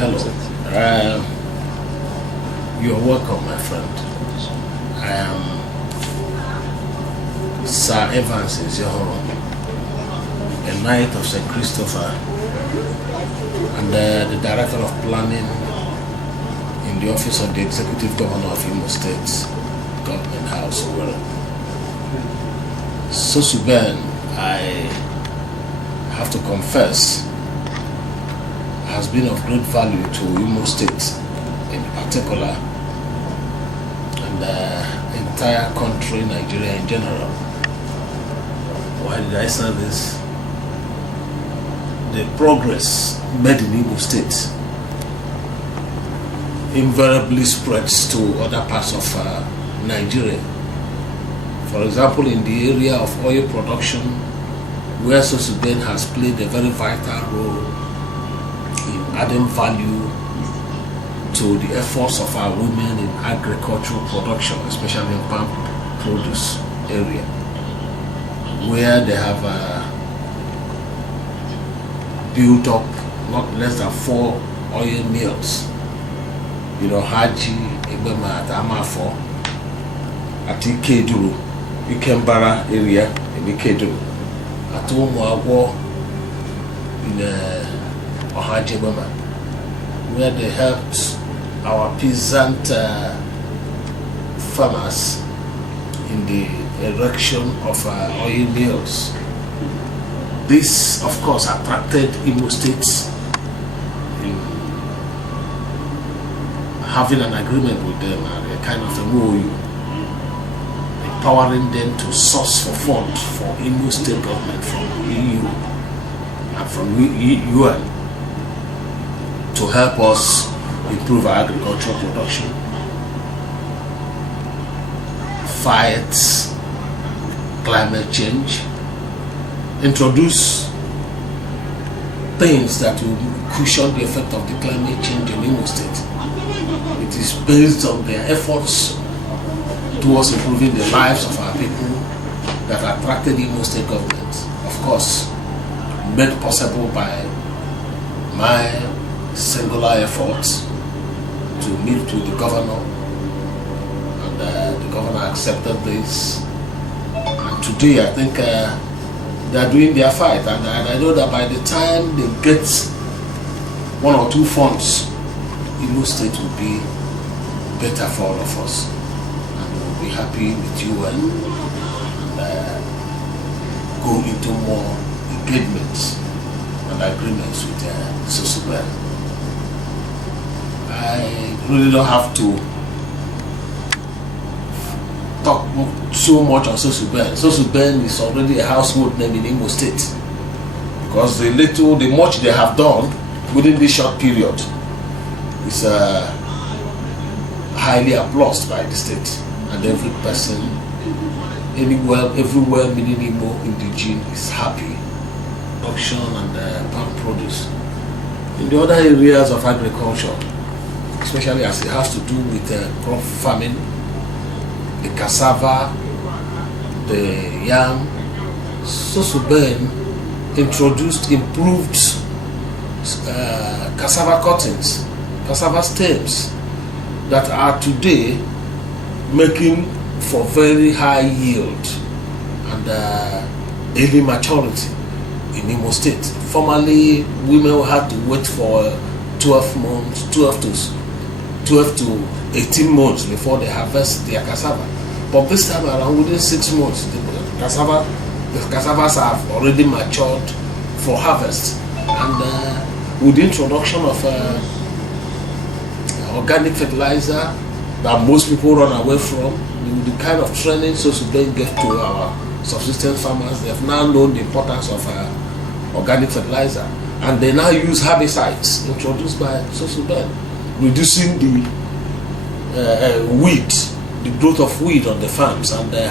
Hello. You are welcome, my friend. I am Sir Evans Ezeohoro, a Knight of St. Christopher, and the Director of Planning in the Office of the Executive Governor of Imo State Government House. Sosuiben, I have to confess, has been of great value to Imo State in particular, and the entire country, Nigeria in general. Why did I say this? The progress made in Imo State invariably spreads to other parts of Nigeria. For example, in the area of oil production, where Sosuiben has played a very vital role in adding value to the efforts of our women in agricultural production, especially in palm produce area, where they have built up not less than 4 oil mills. You know, Haji, Ibema, Amafo, at Ikeduru, Ikembara area in Ikeduru, at Umuawo in Ohaji Ibema, where they helped our peasant farmers in the erection of oil mills. This, of course, attracted Imo State in having an agreement with them, and a kind of a MOU, empowering them to source for funds for Imo State government from EU and from UN to help us improve our agricultural production, fight climate change, introduce things that will cushion the effect of the climate change in Imo State. It is based on their efforts towards improving the lives of our people that attracted Imo State government. Of course, made possible by my singular efforts to meet with the governor, and the governor accepted this. And today, I think they are doing their fight, and I know that by the time they get 1 or 2 funds, Imo State will be better for all of us, and we'll be happy with you and go into more engagements and agreements with Sosuiben. I really don't have to talk so much on Sosuiben. Sosuiben is already a household name in Imo State, because the much they have done within this short period is highly applauded by the state, and every person, everywhere within Imo indigene is happy. Production and palm produce. In the other areas of agriculture, especially as it has to do with crop farming, the cassava, the yam, Sosuiben introduced improved cassava cuttings, cassava stems that are today making for very high yield and early maturity in Imo State. Formerly, women had to wait for 12 to 18 months before they harvest their cassava. But this time around, within 6 months, the cassavas have already matured for harvest. And with the introduction of organic fertilizer that most people run away from, the kind of training Sosuiben gave to our subsistence farmers, they have now known the importance of organic fertilizer, and they now use herbicides introduced by Sosuiben, reducing the weed, the growth of weed on the farms, and the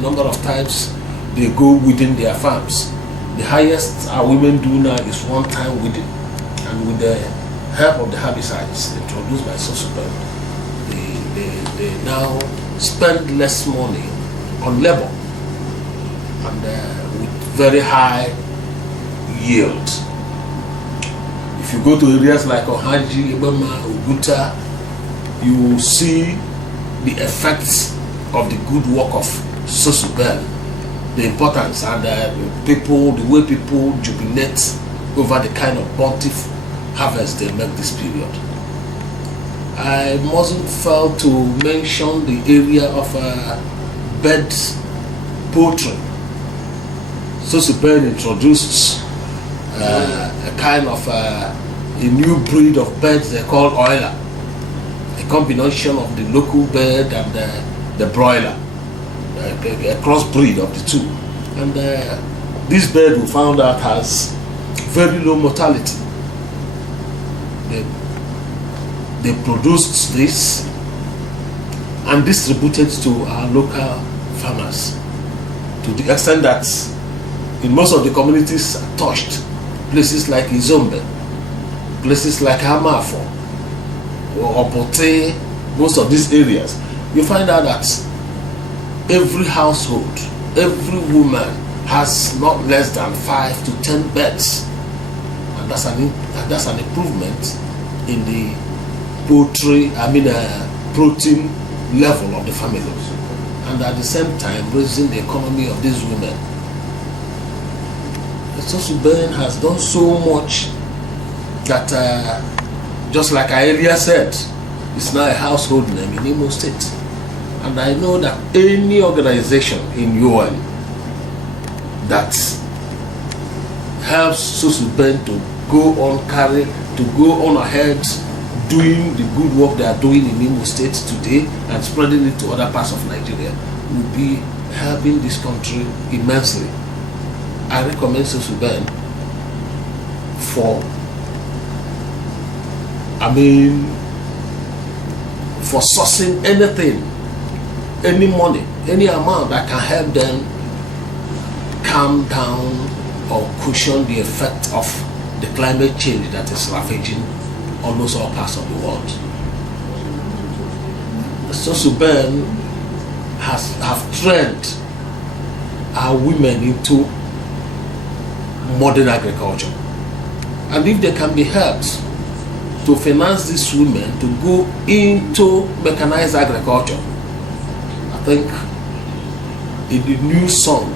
number of times they go within their farms. The highest our women do now is 1 time weeding, and with the help of the herbicides introduced by Sosuiben, they now spend less money on labor, and with very high yield. If you go to areas like Ohaji, Iboma, Oguta, you will see the effects of the good work of Sosuiben, the importance and the way people jubilate over the kind of bountiful harvest they make this period. I mustn't fail to mention the area of bird poultry. Sosuiben introduced a kind of a new breed of birds they call oiler, a combination of the local bird and the broiler, a crossbreed of the two. And this bird we found out has very low mortality. They produced this and distributed to our local farmers to the extent that in most of the communities touched, places like Izombe, places like Hamafo or Obote, most of these areas, you find out that every household, every woman has not less than 5 to 10 birds, and that's an improvement in the protein level of the family, and at the same time raising the economy of these women. Sosuiben has done so much that, just like I earlier said, it's now a household name in Imo State. And I know that any organization in UN that helps Sosuiben to go on ahead doing the good work they are doing in Imo State today and spreading it to other parts of Nigeria will be helping this country immensely. I recommend Sosuiben for sourcing anything, any money, any amount that can help them calm down or cushion the effect of the climate change that is ravaging almost all parts of the world. Sosuiben have trained our women into modern agriculture, and if they can be helped to finance these women to go into mechanized agriculture, I think the new song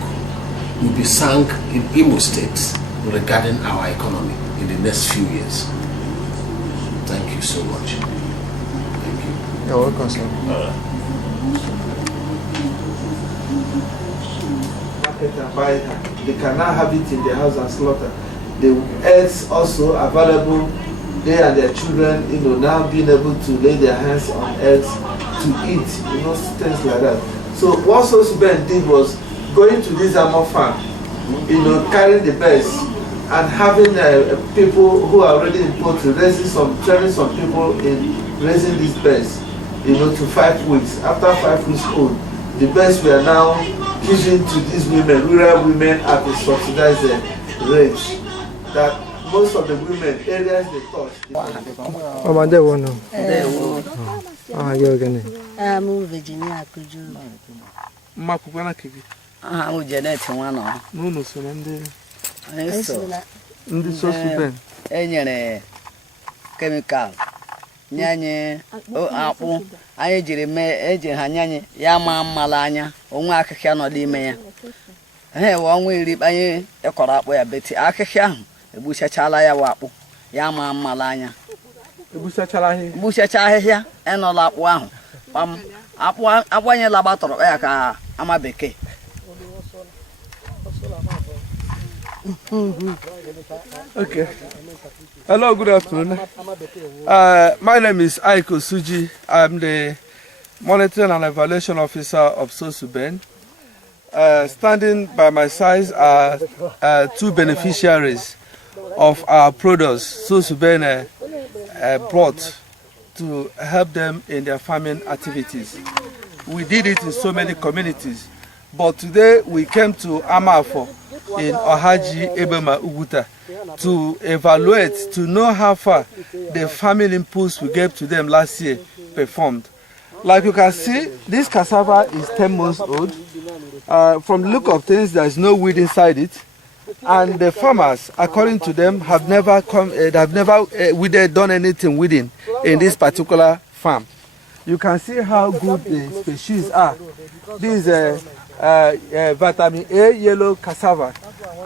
will be sung in Imo State regarding our economy in the next few years. Thank you so much. Thank you. You're welcome, sir. And buy it. They can now have it in their house and slaughter. The eggs also available. They and their children, now being able to lay their hands on eggs to eat, things like that. So what Sosuiben did was going to this animal farm, carrying the birds and having people who are already in poultry, training some people in raising these birds, to 5 weeks. After 5 weeks old, the birds were now given to these women, rural women, at a subsidized rate. That most of the women, areas they touch. Oh, there one. You're going I'm Virginia. Could you? Mapukana Kiki. I'm Janet. One. No, so and The Sosuiben. Any chemical. Nyanye, apple. I agent Hanyani, Yama Malanya, Omaka no Limea. Hey, one will leave a corrupt way a Betty Akasha, a Busha Chalaya Wapu, Yama Malanya. Busha Chala, Busha Chahia, and all up one. Up one labator, Eka, Amabeke. Okay. Hello, good afternoon. My name is Aiko Suji. I'm the Monitoring and Evaluation Officer of Sosuiben. Standing by my side are 2 beneficiaries of our products Sosuiben brought to help them in their farming activities. We did it in so many communities, but today we came to Amafo in Ohaji, Ebema, Uguta to evaluate, to know how far the farming inputs we gave to them last year performed. Like you can see, this cassava is 10 months old. From the look of things, there is no weed inside it. And the farmers, according to them, have never done anything within in this particular farm. You can see how good the species are. These vitamin A yellow cassava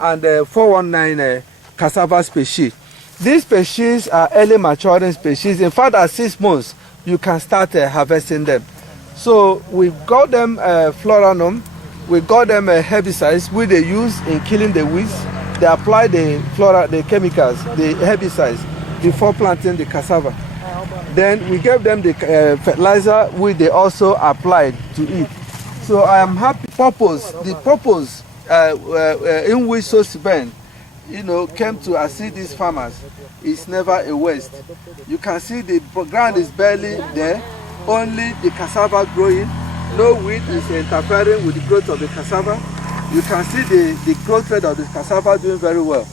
and 419 cassava species. These species are early maturing species. In fact, at 6 months, you can start harvesting them. So we got them floranum, we got them herbicides which they use in killing the weeds. They apply the chemicals, the herbicides, before planting the cassava. Then we gave them the fertilizer which they also applied to it. So I am happy. The purpose in which Sosuiben, came to assist these farmers is never a waste. You can see the ground is barely there, only the cassava growing. No weed is interfering with the growth of the cassava. You can see the growth rate of the cassava doing very well.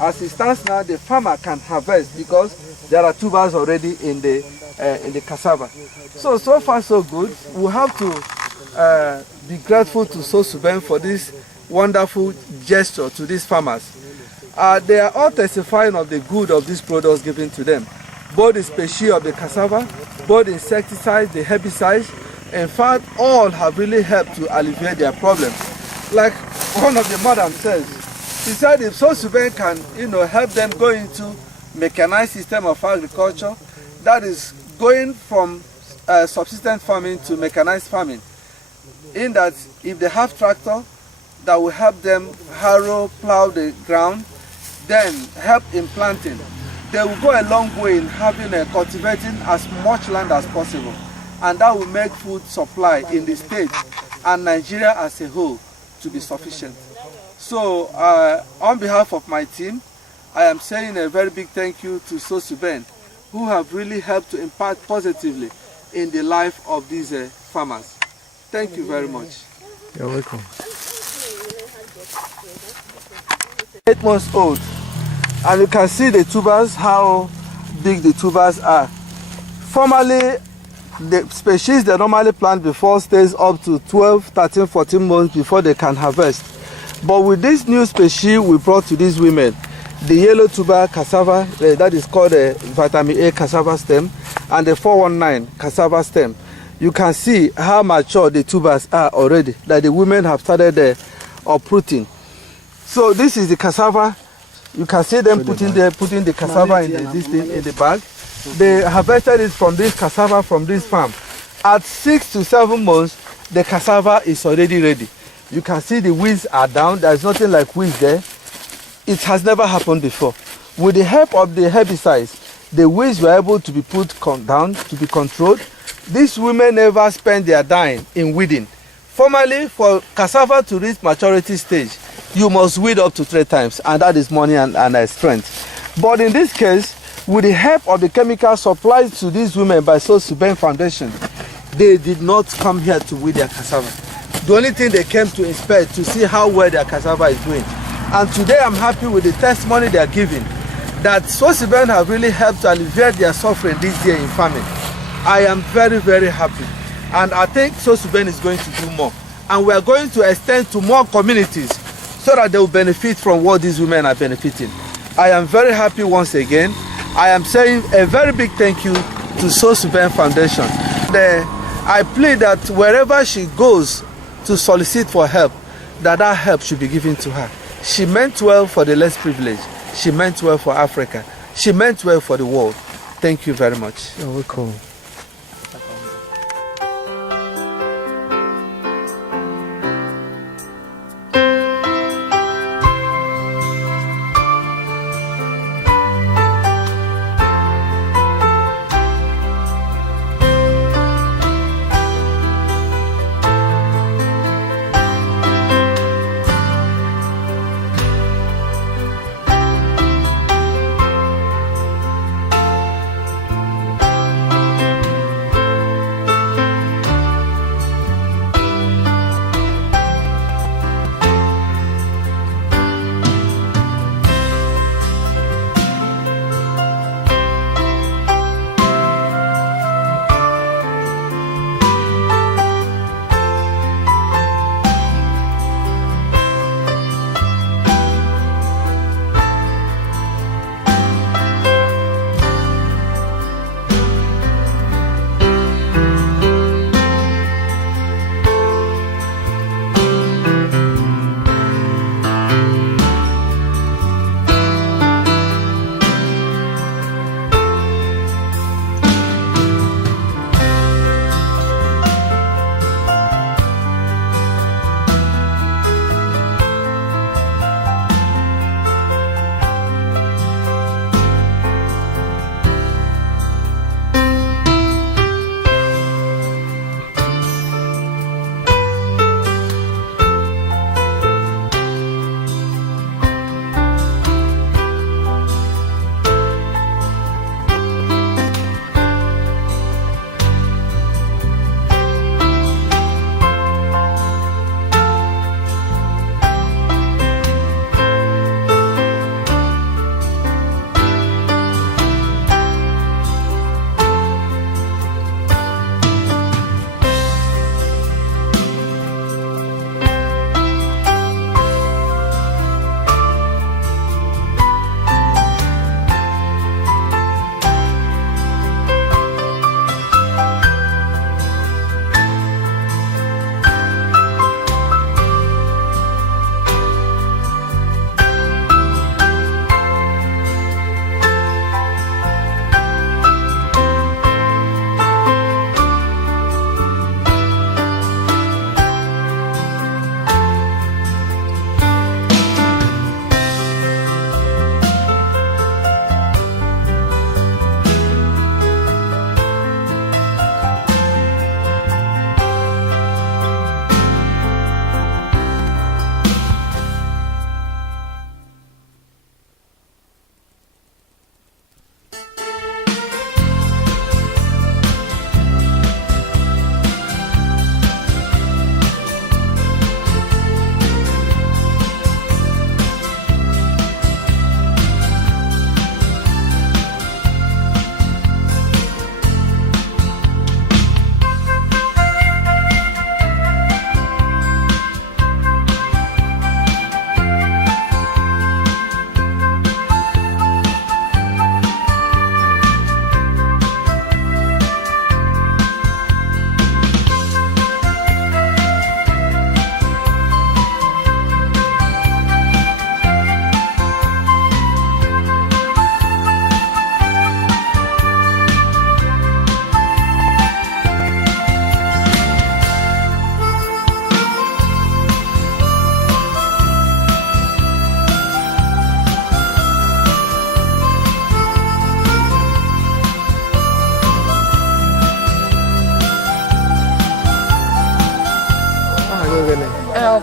As it stands now, the farmer can harvest because there are tubers already in the cassava. So far so good. We have to be grateful to Sosuiben for this wonderful gesture to these farmers. They are all testifying of the good of these products given to them. Both the species of the cassava, both the insecticides, the herbicides, in fact, all have really helped to alleviate their problems. Like one of the madam says, she said if Sosuiben can, help them go into mechanized system of agriculture, that is going from subsistence farming to mechanized farming, in that if they have tractor that will help them harrow, plow the ground, then help in planting, they will go a long way in having cultivating as much land as possible, and that will make food supply in the state and Nigeria as a whole to be sufficient. So on behalf of my team, I am saying a very big thank you to Sosuiben, who have really helped to impact positively in the life of these farmers. Thank you very much. You're welcome. 8 months old, and you can see the tubers, how big the tubers are. Formerly, the species they normally plant before stays up to 12, 13, 14 months before they can harvest. But with this new species we brought to these women, the yellow tuber cassava, that is called a vitamin A cassava stem, and the 419 cassava stem, you can see how mature the tubers are already, that the women have started uprooting. So this is the cassava. You can see them putting the cassava in the bag. They harvested it from this cassava from this farm. At 6 to 7 months, the cassava is already ready. You can see the weeds are down. There is nothing like weeds there. It has never happened before. With the help of the herbicides, the weeds were able to be put down, to be controlled. These women never spend their dime in weeding. Formerly, for cassava to reach maturity stage, you must weed up to 3 times, and that is money and strength. But in this case, with the help of the chemical supplied to these women by Sosuiben Foundation, they did not come here to weed their cassava. The only thing they came to inspect, to see how well their cassava is doing. And today I'm happy with the testimony they are giving, that Sosuiben have really helped to alleviate their suffering this year in farming. I am very, very happy. And I think Sosuiben is going to do more. And we are going to extend to more communities so that they will benefit from what these women are benefiting. I am very happy once again. I am saying a very big thank you to Sosuiben Foundation. I plead that wherever she goes to solicit for help, that help should be given to her. She meant well for the less privileged. She meant well for Africa. She meant well for the world. Thank you very much. You're welcome.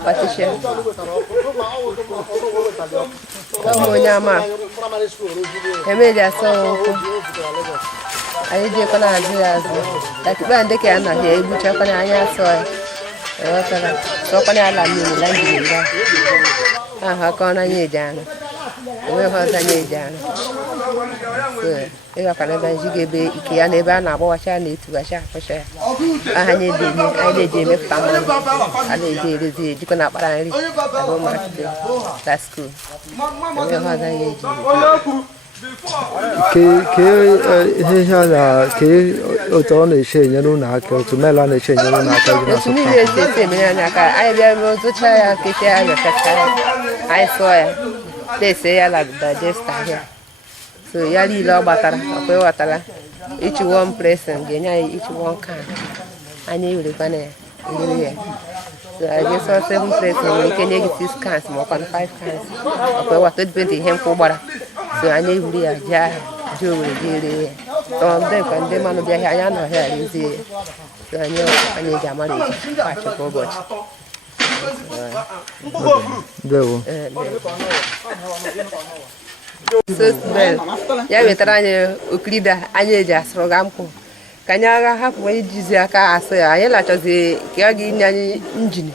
competition. Monyama. Emeja so. Ayi je kona aziazi. Takiba ndeke ana he ebucha kona anya so. Ewakala. So kona ala mi langi. Aha kona nyejana. We hoza nyejana. So, ega kana banjige be ikiya ne ba na bo wacha na etu wacha kwasha. Aha nye de ni ai de je me family. Ale de ji kona para ri. Abo ma ti. That's cool. We hoza nyejana. He ha ke o to ne she nya no na ke to me la ne she nya no na ka na so. Ni ye se me na ka ai be mo to cha ya ke cha ya ka cha. Ai so ya. They say ya la digester here. So yali lo batara, akwe watala. Each one person, each one can. And you will gonna so I just saw 7 person, we can get 6 cans, more than 5 cans. Okay, what did 20 him for butter. So I knew we are jar, jewelry. So they can demand be here, I know here is it. So I know I need a money, patch of robot. Sosuiben ya wetara anyị okrida anyị eji asụrụ ga mkpụ ka anyị agha hapụ anyị jizi aka asụ ya anyị lachọzi ka ọ ga-enye anyị injin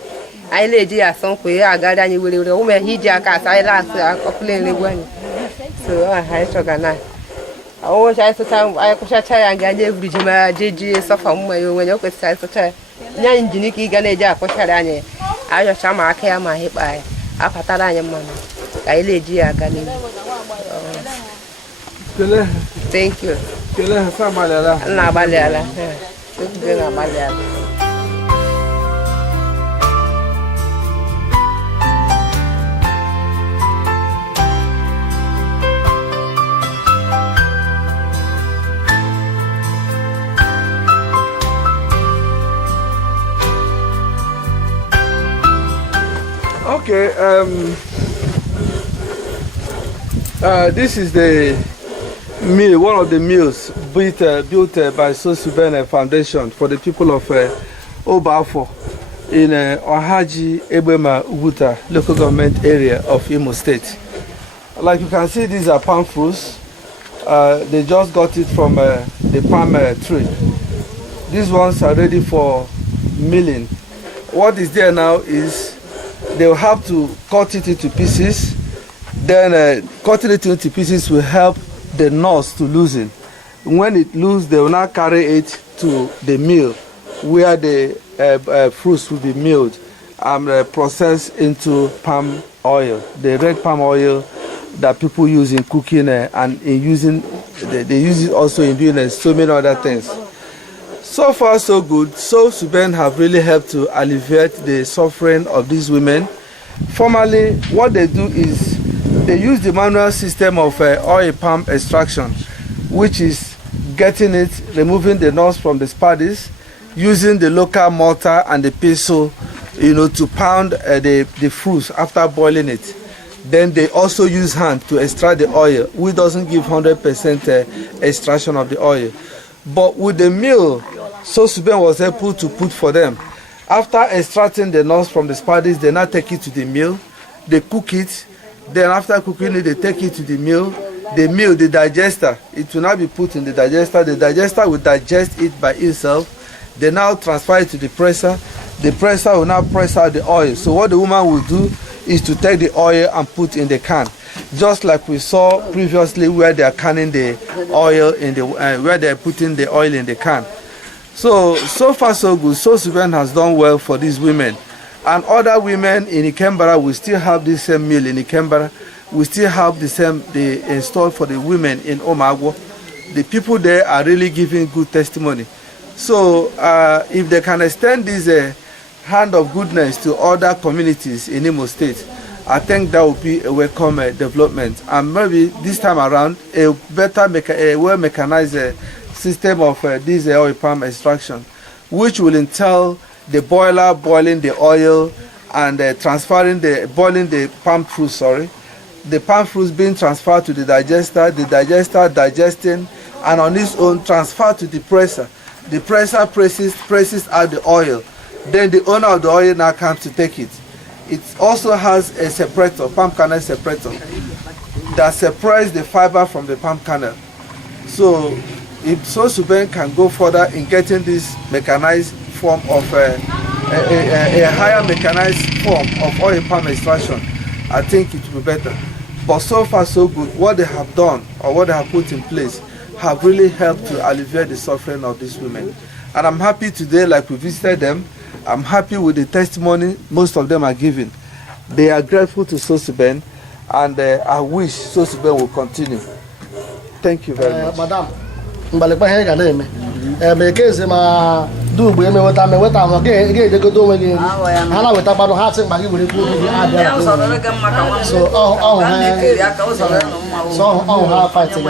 anyị na-eji ya asụ nkwụ ya agadi anyị were were ụmụ ihe iji aka asụ anyị na-asụ ya ọkụla elegwu anyị so anyị chọga na ọwụcha anyị sụcha anyị kụchacha ya nga anyị eburu ji ma jeji sọfa mma ya onwe ya o kwesịrị anyị sụcha nye anyị injin ka ị ga na-eji akụchara anyị ayọcha ma aka ya ma ịkpa ya apatara anyị mmanụ ka anyị na-eji ya aga n'ihu. Thank you. Na baliala. Na baliala. Okay, this is the mill, one of the mills built by Sosuiben Foundation for the people of Obafo in Ohaji Ebema Uguta local government area of Imo State. Like you can see, these are palm fruits. They just got it from the palm tree. These ones are ready for milling. What is there now is they will have to cut it into pieces. Then cutting it into pieces will help the nuts to loosen. When it loosens, they will now carry it to the mill where the fruits will be milled and processed into palm oil, the red palm oil that people use in cooking and in using, they use it also in doing so many other things. So far so good. Sosuiben have really helped to alleviate the suffering of these women. Formerly, what they do is they use the manual system of oil palm extraction, which is getting it, removing the nuts from the spaddies, using the local mortar and the pestle, to pound the fruits after boiling it. Then they also use hand to extract the oil, which doesn't give 100% extraction of the oil. But with the mill, Sosuiben was able to put for them. After extracting the nuts from the spaddies, they now take it to the mill, they cook it. Then after cooking it, they take it to the mill, the digester, it will now be put in the digester will digest it by itself. They now transfer it to the presser will now press out the oil. So what the woman will do is to take the oil and put in the can, just like we saw previously where they are canning the oil in the where they are putting the oil in the can. So far so good. Sosuiben has done well for these women. And other women in Ikembara will still have this same mill in Ikembara. We still have the same they installed for the women in Omagwo. The people there are really giving good testimony. So if they can extend this hand of goodness to other communities in Imo State, I think that would be a welcome development. And maybe this time around, a better, well mechanized system of this oil palm extraction, which will entail the boiler boiling the oil and boiling the palm fruit, the palm fruits being transferred to the digester digesting, and on its own transferred to the presser. The presser presses out the oil. Then the owner of the oil now comes to take it. it also has a separator, palm kernel separator, that separates the fiber from the palm kernel. So if Sosuiben can go further in getting this mechanized form of a higher mechanized form of oil palm extraction, I think it will be better. But so far so good. What they have done or what they have put in place have really helped to alleviate the suffering of these women. And I'm happy today, like we visited them, I'm happy with the testimony most of them are giving. They are grateful to Sosuiben, and I wish Sosuiben will continue. Thank you very much. Madam, do we me what I'm with our again the good doing how with about half and baggy with so how fighting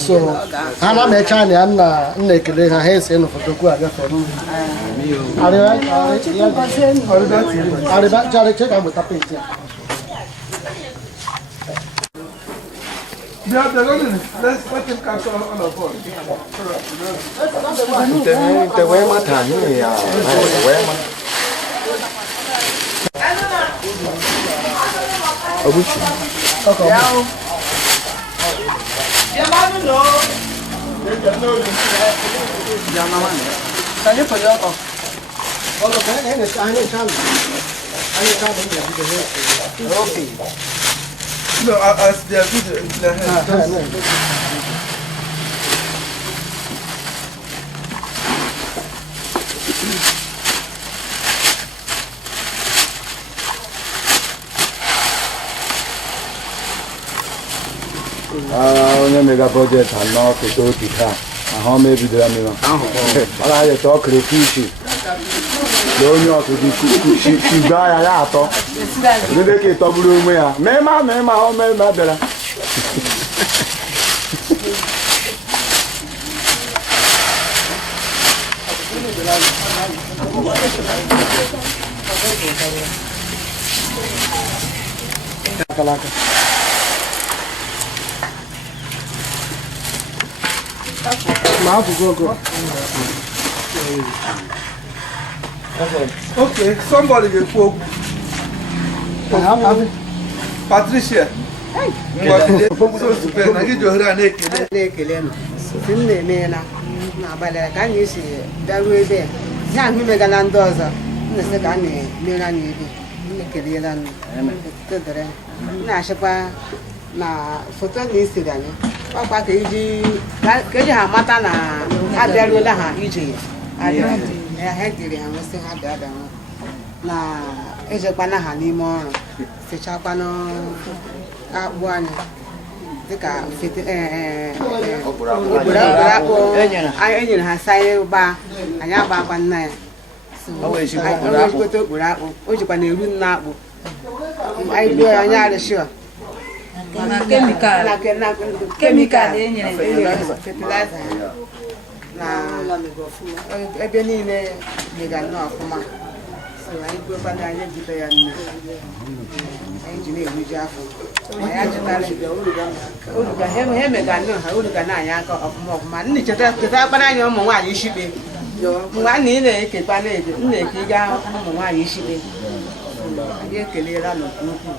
so Hannah make China and naked her hands in for the good. Are you back to check out with the picture? Let's let him catch on the phone. The way my time here, No, as they are video in their hands. onye mega budget anọ foto okike a ahụ mebidoro amịma ọ na-ayọta ọkụrụ fishi na onye ọtụtụ igwe agha ya atọ ndị ka ịtọgburu onwe ya mema ọ mema bịara Okay, somebody will quote Patricia. na foto ni siri anyị ọkwa ka eji ha mata na ha bịaruola ha ije ya ha dịrị ha nwesị ha bịa na ejekwana ha n'ime ọrụ fechakwana akpụ anyị dịka ogboro akpụ enyere ha saye ụba anyị agbakwa nna ya ojikọta okporo akpụ o jikwa na eru nna akpụ anyị gbuo ya onye arịshịọ chemical fertilizer na ebe niile mega nnọọ ọfụma so anyị gbuokwana anyị ejibe ya nne anyị ji na-eriju afọ anyị jụtara oruga he mega nnọọ ha oruga na anyị aka ọfụma nne cheta akpara anyị ụmụ nwaanyị ishikpe mgbe nna ị na-ekekwa na-eje nna eke ịga ụmụ nwaanyị ishikpe anyị ekelela n'okwu ukwuu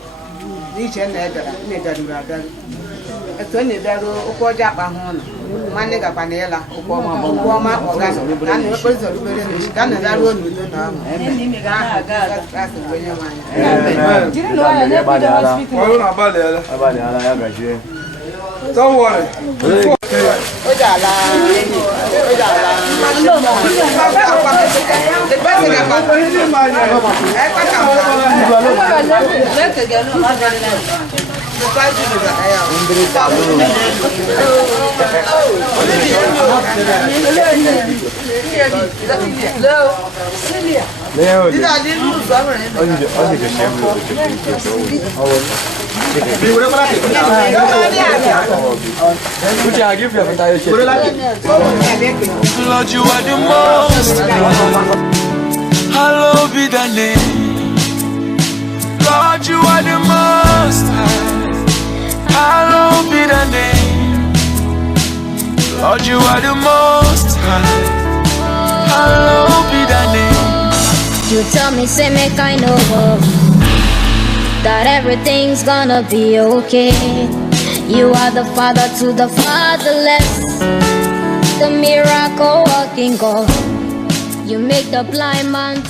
n'iche na edara na-edaruru adaru etu onye bịaru ụkwụ ọjọọ akpa hụ ụlọ nwanne gakwa na ịla ụkwụ ọma ọga ka na ekpezorubere n'echi ka na daruo n'udo na ọṅụ onye nwanyị Don't worry. Lord, you are the most. Hallowed be thy name. Lord, you are the most. Hallowed be thy name. Lord, you are the most. Hallowed be thy name. You tell me, say me kind of that everything's gonna be okay. You are the father to the fatherless, the miracle working God. You make the blind man